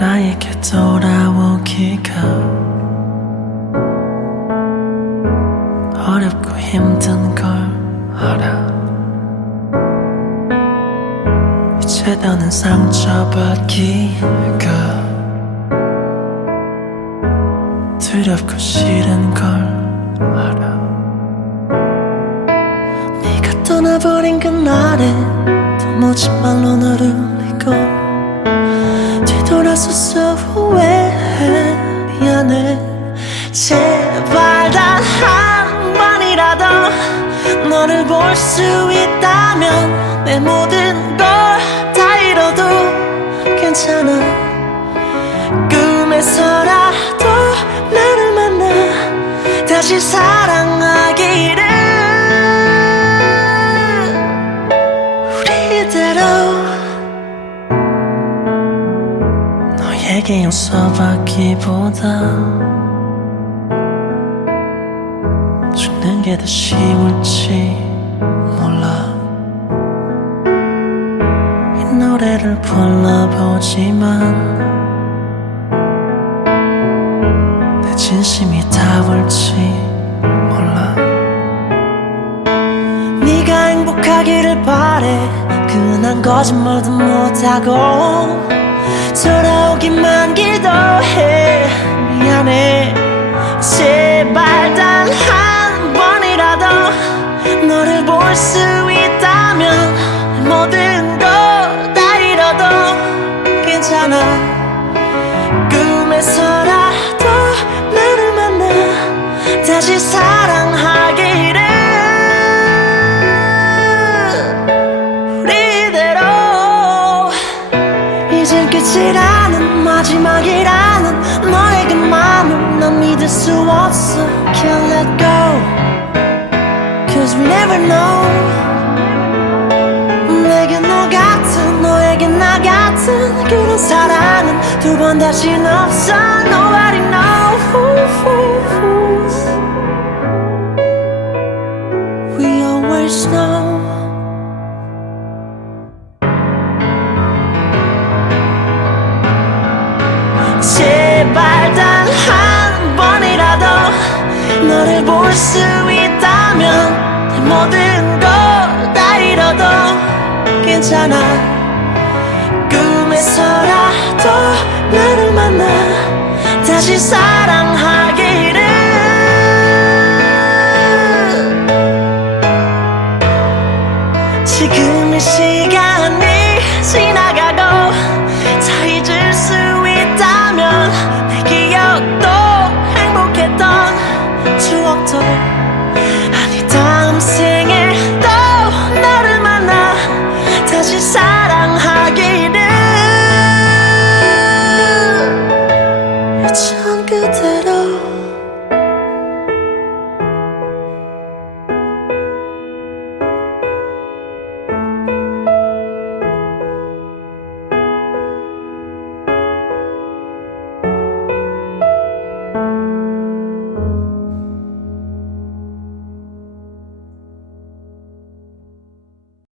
나에게 돌아오기가 어렵고 힘든 걸 알아. 이제 더는 상처받기가 두렵고 싫은 걸 알아. 네가 떠나버린 그날에 도무지 말로 너를 울리고 뒤돌아서서 후회해 미안해. 제발 단 한 번이라도 너를 볼 수 있다면 내 모든 걸 다 잃어도 괜찮아. 꿈에서라도 나를 만나 다시 사랑하 너에게 용서받기보다 죽는 게 더 쉬울지 몰라. 이 노래를 불러보지만 내 진심이 닿을지 몰라. 네가 행복하기를 바래. 그난 거짓말도 못하고 돌아오기만 기도해. 미안해. 제발 단 한 번이라도 너를 볼 수 있다면 모든 거다 잃어도 괜찮아. 꿈에서라도 나를 만나 다시 사랑하기 이젠 끝이라는 마지막이라는 너의 그 맘을 난 믿을 수 없어. Can't let go. Cause we never know. 내게 너 같은 너에게 나 같은 그런 사랑은 두 번 다신 없어. knows 제발 단 한 번이라도 너를 볼 수 있다면 내 모든 거다 잃어도 괜찮아. 꿈에서라도 나를 만나 다시 사랑하